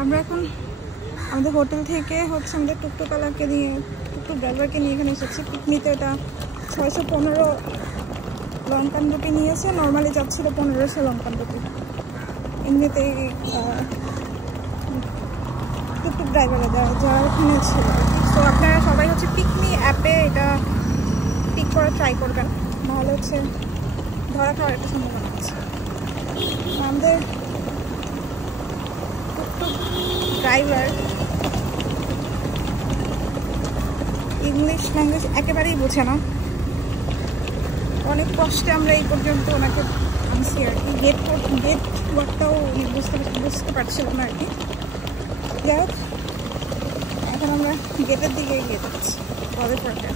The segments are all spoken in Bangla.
আমরা এখন আমাদের হোটেল থেকে হচ্ছে আমাদের টুকটুক ড্রাইভারকে নিয়ে এখানে এসেছি পিকনিতে। এটা 615 লঙ্কান রুটি নিয়েছে, নর্মালি যাচ্ছিল 1500 লঙ্কান রুটি। এমনিতে টুকটুক ড্রাইভারে যারা ওখানে ছিল। তো আপনারা সবাই হচ্ছে পিকমি অ্যাপে এটা পিক করার ট্রাই করবেন, নাহলে হচ্ছে ধরা খাওয়ার একটা সম্ভাবনা আছে। আমাদের টুকটুক ড্রাইভার ইংলিশ ল্যাঙ্গুয়েজ একেবারেই বোঝে না, অনেক কষ্টে আমরা এই পর্যন্ত ওনাকে আনছি আর কি। গেট ওয়ার্কটাও বুঝতে পারছিলাম না আর কি। যাই হোক, এখন আমরা গেটের দিকে এগিয়ে যাচ্ছি গল্ফোর্টে।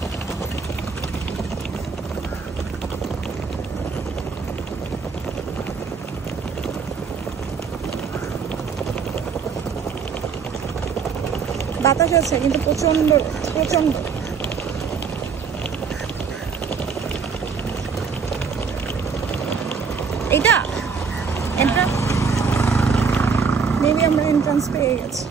বাতাস আছে কিন্তু প্রচন্ড প্রচন্ড। এটা এন্ট্রান্স, মেবি আমরা এন্ট্রান্স পেয়ে গেছি।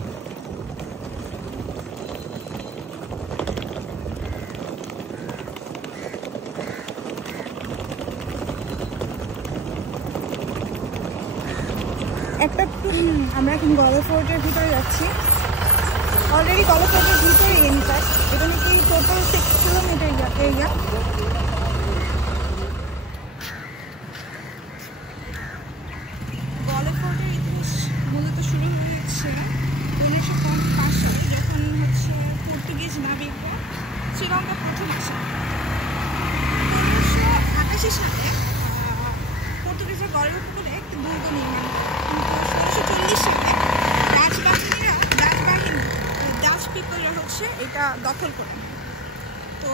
আমরা এখন গল্ফোর্টের ভিতরে যাচ্ছি। অলরেডি গল্ফোর্টের ভিতরে ইনফ্যাক্ট এটা নাকি টোটাল 6 কিলোমিটার এরিয়া। গল্ফোর্টের ইতিহাস মূলত শুরু হয়েছে 1955 সালে, যখন হচ্ছে পর্তুগিজ নাবিকরা শ্রীলঙ্কা প্রথম আসে। 1988 সালে পর্তুগিজের গল্ফোর্টে একটি দুর্গ নির্মাণ করে। 1640 সালে ডাচ পিপলরা হচ্ছে এটা দখল করে। তো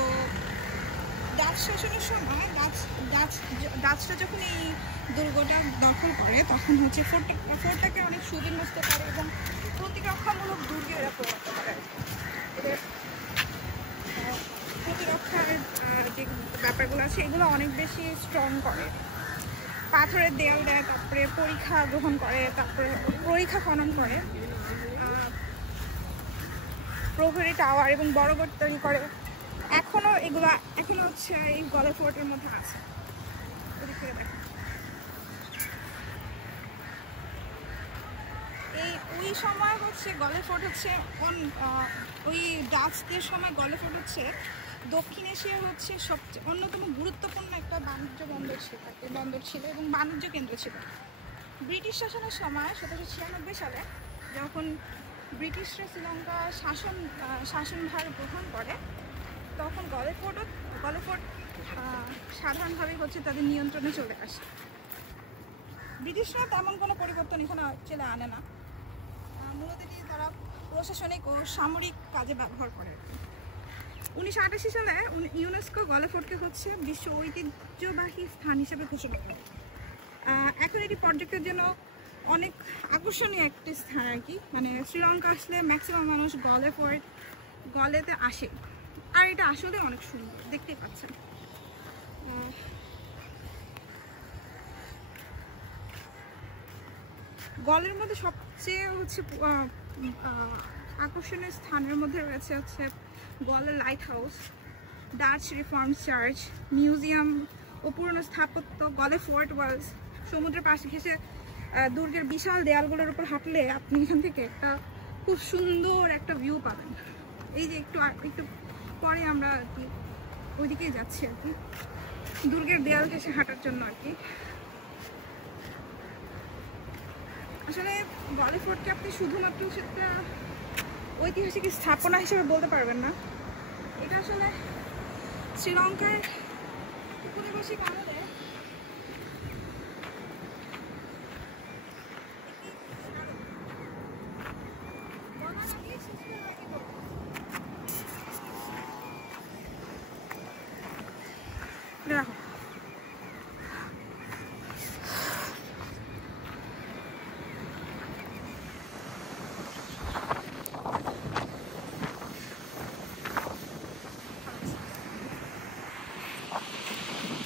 ডাচ শাসনের সময় ডাচরা যখন এই দুর্গটা দখল করে, তখন হচ্ছে ফোর্টটাকে অনেক সুবিন্যস্ত করে এবং প্রতিরক্ষামূলক দুর্গে এরা পরিণত করে। এদের প্রতিরক্ষার যে ব্যাপারগুলো আছে এগুলো অনেক বেশি স্ট্রং করে। পাথরের দেয়াল দেয়, তারপরে পরীক্ষা গ্রহণ করে, তারপরে পরীক্ষা খনন করে, প্রহরী টাওয়ার এবং বড় গড় তৈরি করে। এখনো হচ্ছে এই গল্ফোর্টের মধ্যে আছে। ওই সময় হচ্ছে গল্ফোর্ট হচ্ছে ওই ডাচদের সময় গল্ফোর্ট হচ্ছে দক্ষিণ এশিয়ার হচ্ছে সবচেয়ে অন্যতম গুরুত্বপূর্ণ একটা বাণিজ্য বন্দর ছিল এবং বাণিজ্য কেন্দ্র ছিল। ব্রিটিশ শাসনের সময় 1796 সালে যখন ব্রিটিশরা শ্রীলঙ্কা শাসনভার গ্রহণ করে, তখন গল্ফোর্ট সাধারণভাবে হচ্ছে তাদের নিয়ন্ত্রণে চলে আসে। ব্রিটিশরা তেমন কোনো পরিবর্তন এখানে চলে আনে না, মূলত তারা প্রশাসনিক ও সামরিক কাজে ব্যবহার করে। 1988 সালে ইউনেস্কো গল্ফোর্টকে হচ্ছে বিশ্ব ঐতিহ্যবাহী স্থান হিসেবে ঘোষণা করে। এখন এটি পর্যটকদের জন্য অনেক আকর্ষণীয় একটি স্থান আর কি। মানে শ্রীলঙ্কা আসলে ম্যাক্সিমাম মানুষ গলেতে আসে, আর এটা আসলে অনেক সুন্দর, দেখতেই পাচ্ছেন। গলের মধ্যে সবচেয়ে হচ্ছে আকর্ষণীয় স্থানের মধ্যে রয়েছে হচ্ছে গলের light house, Dutch reform church, museum ও পুরনো স্থাপত্য, গলে ফোর্ট ওয়ালস। সমুদ্রের পাশে ঘেঁষে দুর্গের বিশাল দেয়ালগুলোর উপর হাঁটলে আপনি এখান থেকে একটা খুব সুন্দর একটা ভিউ পাবেন। এই যে একটু পরে আমরা আর কি ওইদিকেই যাচ্ছি আর কি, দুর্গের দেয়াল ঘেঁষে হাঁটার জন্য আর কি। আসলে গল্ফোর্টকে আপনি শুধুমাত্র সেটা ঐতিহাসিক স্থাপনা হিসেবে বলতে পারবেন না। এটা আসলে শ্রীলঙ্কার উপনিবেশিক আমলে দেখো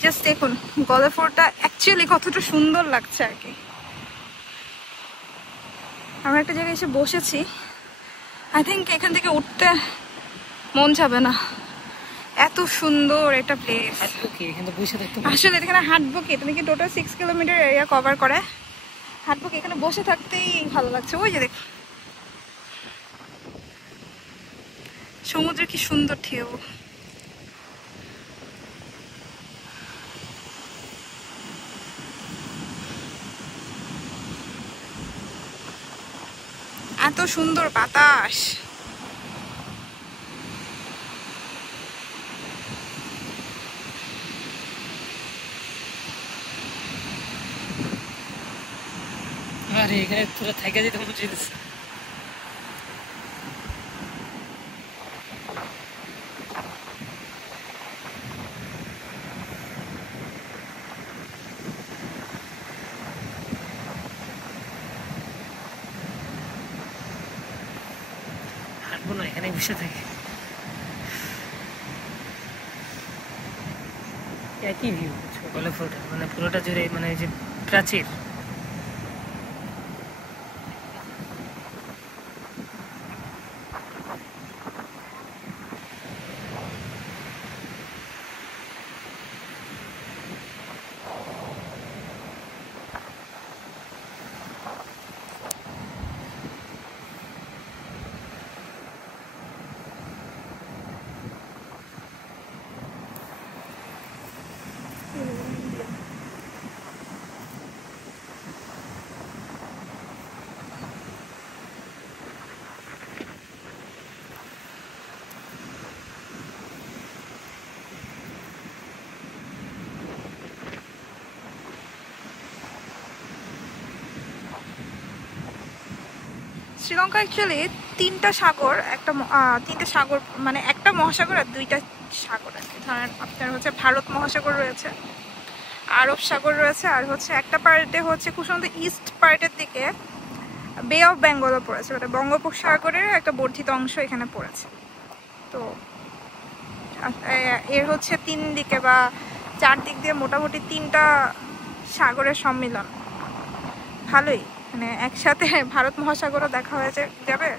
জাস্ট দেখুন গল্ফোর্টটা অ্যাকচুয়ালি কতটা সুন্দর লাগছে আর কি। আমরা একটা জায়গায় এসে বসেছি, আই থিঙ্ক এখান থেকে উঠতে মন যাবে না, এত সুন্দর একটা প্লেস। আসলে এখানে হাঁটবো কি, এটা নাকি টোটাল 6 কিলোমিটার এরিয়া কভার করে। হাঁটবো কি, এখানে বসে থাকতেই ভালো লাগছে। ওই যে দেখ সমুদ্রের কি সুন্দর ঢেউ। এত সুন্দর বাতাস। আরে এখানে পুরো থাইকা যেতে মনে হচ্ছে। হাঁটবো না, এখানে বসে থাকে। একই ভিউ বলে পুরোটা, মানে পুরোটা জুড়ে, মানে যে প্রাচীর। শ্রীলঙ্কা অ্যাকচুয়ালি তিনটা সাগর মানে একটা মহাসাগর আর দুইটা সাগর আর কি। ধরেন আপনার হচ্ছে ভারত মহাসাগর রয়েছে, আরব সাগর রয়েছে, আর হচ্ছে একটা পার্টে হচ্ছে খুব সুন্দর ইস্ট পার্টের দিকে বে অফ বেঙ্গলও পড়েছে, মানে বঙ্গোপসাগরের একটা বর্ধিত অংশ এখানে পড়েছে। তো এর হচ্ছে তিন দিকে বা চারদিক দিয়ে মোটামুটি তিনটা সাগরের সম্মিলন। ভালোই, মানে একসাথে ভারত মহাসাগরও দেখা হয়ে যাবে,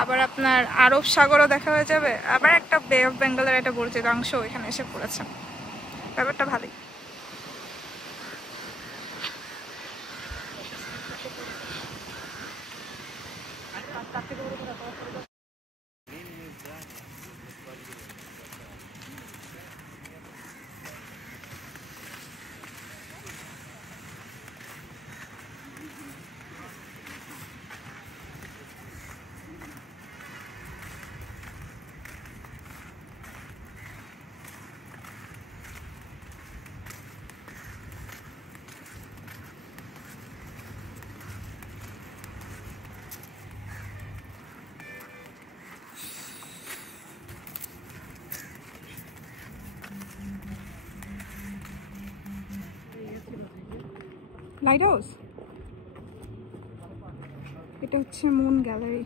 আবার আপনার আরব সাগরও দেখা হয়ে যাবে, আবার একটা বে অফ বেঙ্গলের একটা বর্ধিত অংশ এখানে এসে পড়েছে। ব্যাপারটা ভালোই। লাইট হাউস, এটা হচ্ছে মুন গ্যালারি।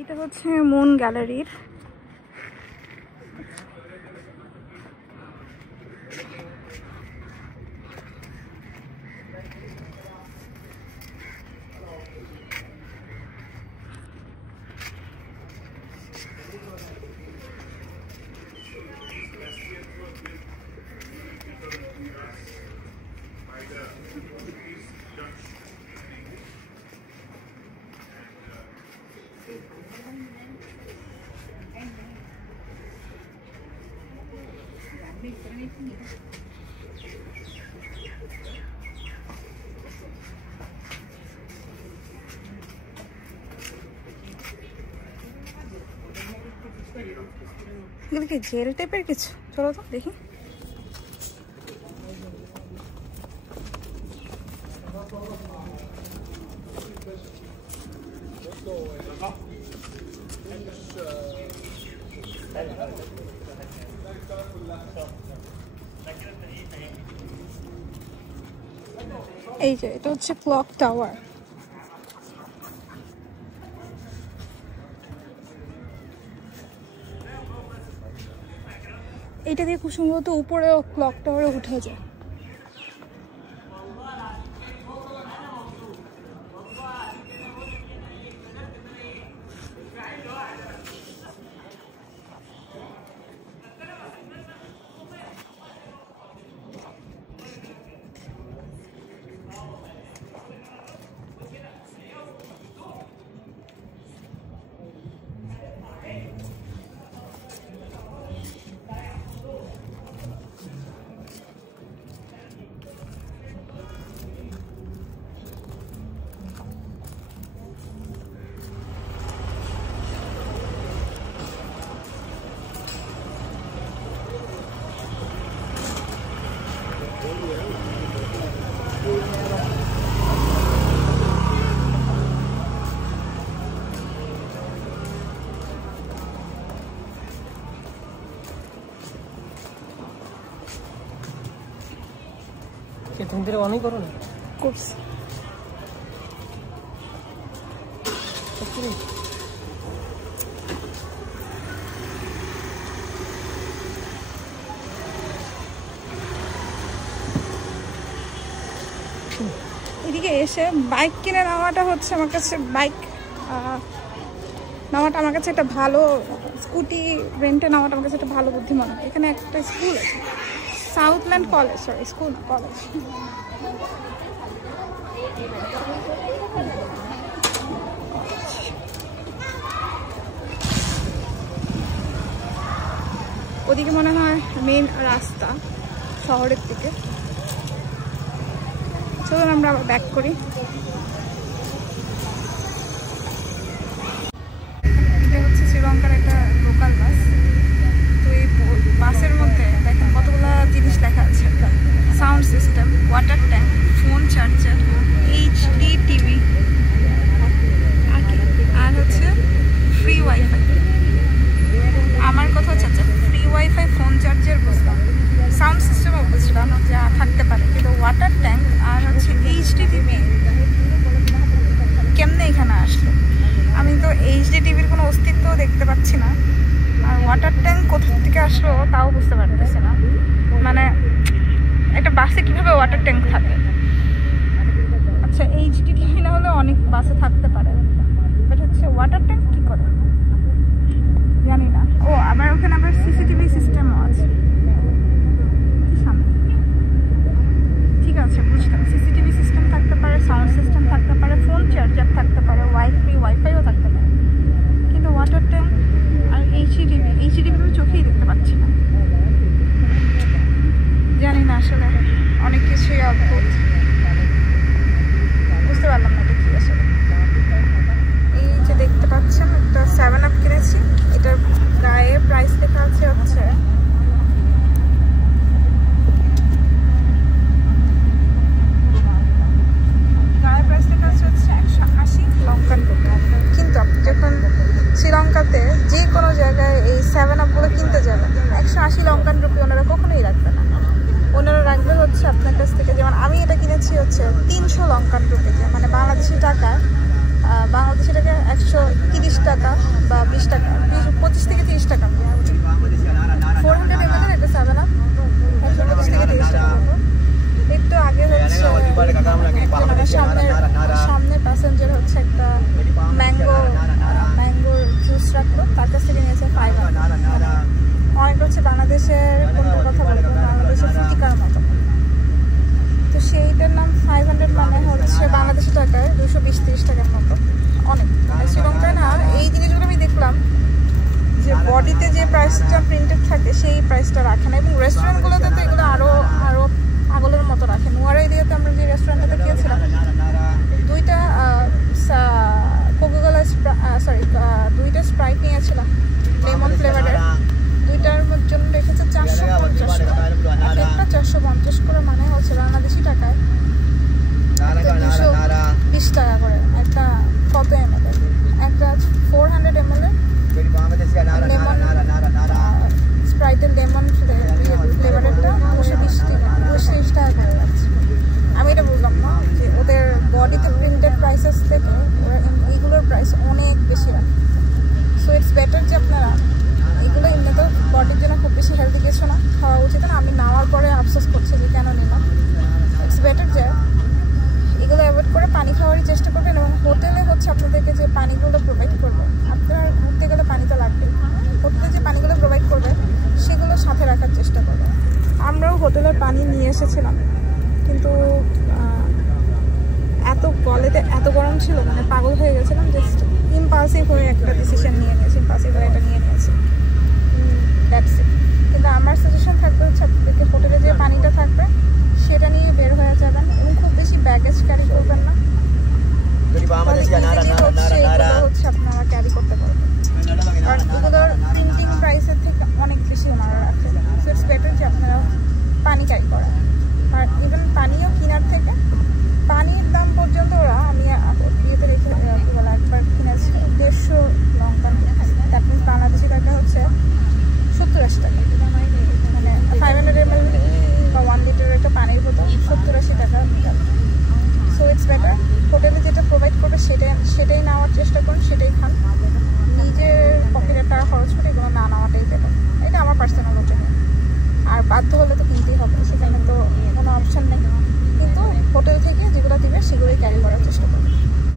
এটা হচ্ছে মুন গ্যালারির এগুলো কি জেল টাইপের কিছু? চলো তো দেখি। এই যে এটা হচ্ছে ক্লক টাওয়ার। এইটা দিয়ে খুব সম্ভবত উপরেও ক্লক টাওয়ারে উঠে যায়। তুমি তো অনেক করো না করছি। এদিকে এসে বাইক কিনে নেওয়াটা হচ্ছে আমার কাছে নেওয়াটা আমার কাছে একটা ভালো, স্কুটি রেন্টে নেওয়াটা আমার কাছে একটা ভালো বুদ্ধি মনে হয়। এখানে একটা স্কুল আছে, সাউথল্যান্ড কলেজ, সরি স্কুল না কলেজ। ওদিকে মনে হয় মেইন রাস্তা শহরের দিকে। চলুন আমরা আবার ব্যাক করি। এটা হচ্ছে শ্রীলঙ্কার একটা লোকাল বাস। তো এই বাসের মধ্যে দেখেন কতগুলো জিনিস লেখা আছে, sound system, water tank, phone charger, HD TV, আর হচ্ছে ফ্রি ওয়াইফাই। আমার কথা হচ্ছে আচ্ছা ফ্রি ওয়াইফাই, ফোন চার্জার বুঝলাম, সাউন্ড সিস্টেমও বুঝলাম যা থাকতে পারে, কিন্তু ওয়াটার ট্যাঙ্ক আর হচ্ছে HD টিভি কেমনে এখানে আসলো? আমি তো HD টিভির কোনো অস্তিত্ব দেখতে পাচ্ছি না, আর ওয়াটার ট্যাঙ্ক কোথা থেকে আসলো তাও বুঝতে পারতেছি না। মানে একটা বাসে কিভাবে ওয়াটার ট্যাঙ্ক থাকে? আচ্ছা HD টিভি না হলে অনেক বাসে থাকতে পারে, বাট হচ্ছে ওয়াটার ট্যাঙ্ক কি করে জানি না। ও আবার ওখানে আবার CCTV সিস্টেমও আছে সামনে। ঠিক আছে বুঝলাম, CCTV সিস্টেম থাকতে পারে, সাউন্ড সিস্টেম থাকতে পারে, ফোন চার্জার থাকতে পারে, ওয়াইফাইও থাকতে পারে, কিন্তু ওয়াটার ট্যাঙ্ক আর HD টিভি তো চোখেই দেখতে পাচ্ছি না। জানি না, আসলে অনেক কিছুই অদ্ভুত, বুঝতে পারলাম না এটা কি আসলে। এই যে দেখতে পাচ্ছেন একটা 7up কিনেছি, এটার গায়ে প্রাইস লেখা আছে হচ্ছে লঙ্কান রুপি। কিন্তু আপনি যখন শ্রীলঙ্কাতে যে কোনো জায়গায় এই 7upগুলো কিনতে যাবেন 180 লঙ্কান রুপি ওনারা কখনোই রাখবে না। ওনারা রাখবে হচ্ছে আপনার কাছ থেকে, যেমন আমি এটা কিনেছি হচ্ছে 300 লঙ্কান রুপিতে, মানে বাংলাদেশি টাকা 130 টাকা বা 20 টাকা, 25 থেকে 30 টাকা। 400 ml একটা 7up 125 থেকে 30 টাকা। একটু আগে হচ্ছে সামনে প্যাসেঞ্জার হচ্ছে একটা ম্যাঙ্গোর জুস রাখলো, তার কাছ থেকে নিয়েছে 500। অনেক হচ্ছে বাংলাদেশের কোনটা কথা বলবো, বাংলাদেশের ফিটিকার মতো। তো সেইটার নাম 500, মানে হচ্ছে বাংলাদেশি টাকায় 220-30 টাকার মতো। অনেক শ্রীলঙ্কায় না এই জিনিসগুলো আমি দেখলাম যে বডিতে যে প্রাইসটা প্রিন্টেড থাকে সেই প্রাইসটা রাখে না, এবং রেস্টুরেন্টগুলোতে তো এগুলো আরো পাগলের মতো রাখে। নোয়ারা এরিয়াতে আমরা যে রেস্টুরেন্টটাতে গিয়েছিলাম, দুইটা কোকাকোলা দুইটা স্প্রাইট নিয়েছিলাম লেমন ফ্লেভারের, দুইটার জন্য রেখেছে 450 করে, একটা 450 করে, মানে হচ্ছে বাংলাদেশি টাকায় 220 টাকা করে। একটা কত ml, একটা 400 ml লেমন স্প্রাইটের লেমন ফ্লেভারেরটা 220 টাকা করে যাচ্ছে। আমি এটা বললাম না যে ওদের বডিতে প্রিন্টেড প্রাইসেস থেকে ওরা এইগুলোর প্রাইস অনেক বেশি রাখে। সো ইটস বেটার যে আপনারা এগুলো এমনিতেও বডির জন্য খুব বেশি হেলদি কিছু না, খাওয়া উচিত না। আমি নেওয়ার পরে আফসোস করছি যে কেন নিলাম। ইটস বেটার যে এগুলো অ্যাভয়েড করে পানি খাওয়ারই চেষ্টা করবেন। এবং হোটেলে হচ্ছে আপনাদেরকে যে পানিগুলো প্রোভাইড করবে, আপনার ঘুরতে গেলে পানি তো লাগবে, হোটেলে যে পানিগুলো প্রোভাইড করবে সেগুলো সাথে রাখার চেষ্টা করবেন। আমরাও হোটেলের পানি নিয়ে এসেছিলাম, কিন্তু এত গলেতে এত গরম ছিল, মানে পাগল হয়ে গেছিলাম। জাস্ট ইম্পালসিভ হয়ে একটা ডিসিশন নিয়ে নিয়েছি, ইম্পালসিভ হয়ে এটা নিয়ে নিয়েছি, দ্যাটস ইট। কিন্তু আমার সাজেশন থাকবে হচ্ছে আপনাদেরকে হোটেলে যে পানিটা থাকবে সেটা নিয়ে বের হয়ে যাবেন এবং খুব বেশি ব্যাগেজ ক্যারি করবেন না, হচ্ছে আপনারা ক্যারি করতে পারবেন। কারণ এগুলোর প্রিন্টিং প্রাইসের থেকে অনেক বেশি ওনারা রাখে, সো ইটস বেটার যে আপনারা পানি ক্যারি করেন। আর ইভেন পানিও কেনার থেকে পানির দাম পর্যন্ত ওরা, আমি ইয়েতে রেখে কী বলে একবার কিনেছি 150 লঙ্কা, দ্যাট মিনস বাংলাদেশি টাকা হচ্ছে 70-80 টাকা, মানে 500 ml বা 1 লিটারের একটা পানির বোতল 70-80 টাকা মিটার। সো ইটস বেটার হোটেলে যেটা প্রোভাইড করবে সেটাই নেওয়ার চেষ্টা করুন, সেটাই খান।